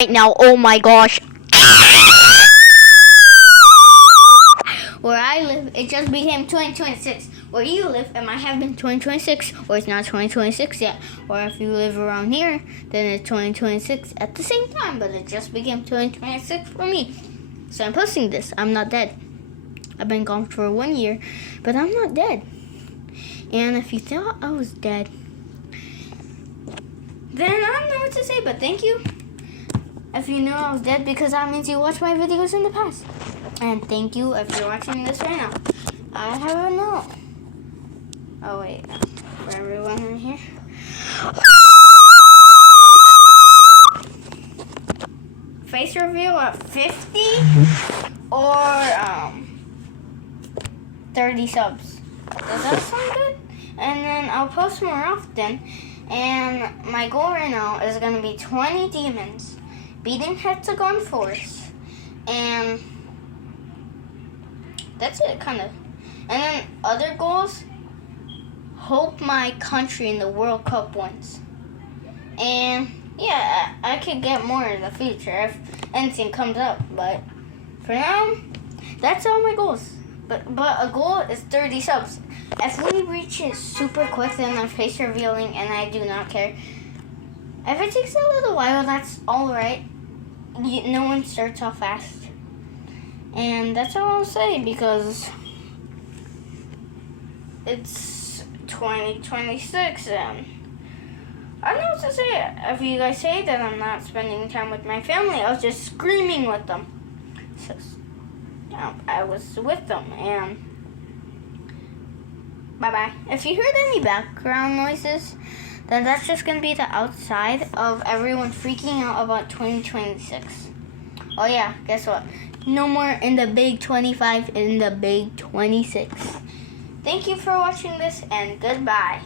right now. Oh my gosh. Where I live, it just became 2026. Where you live, it might have been 2026, or it's not 2026 yet. Or if you live around here, then it's 2026 at the same time, but it just became 2026 for me. So I'm posting this. I'm not dead. I've been gone for 1 year, but I'm not dead. And if you thought I was dead, then I don't know what to say, but thank you. If you knew I was dead, because that means you watched my videos in the past. And thank you if you're watching this right now. I have a note. Oh wait, for everyone in here. Face reveal at 50 or 30 subs. Does that sound good? And then I'll post more often. And my goal right now is gonna be 20 demons, beating Hexagon Force, and that's it, kind of. And then other goals, hope my country in the World Cup wins. And yeah, I could get more in the future if anything comes up. But for now, that's all my goals. But a goal is 30 subs. If we reach it super quick, then I'm face revealing, and I do not care. If it takes a little while, that's alright. No one starts off fast. And that's all I'll say, because it's 2026 and I don't know what to say. If you guys say that I'm not spending time with my family, I was just screaming with them. So, I was with them, and bye-bye. If you heard any background noises, then that's just going to be the outside of everyone freaking out about 2026. Oh yeah, guess what? No more in the big 25, in the big 26. Thank you for watching this, and goodbye.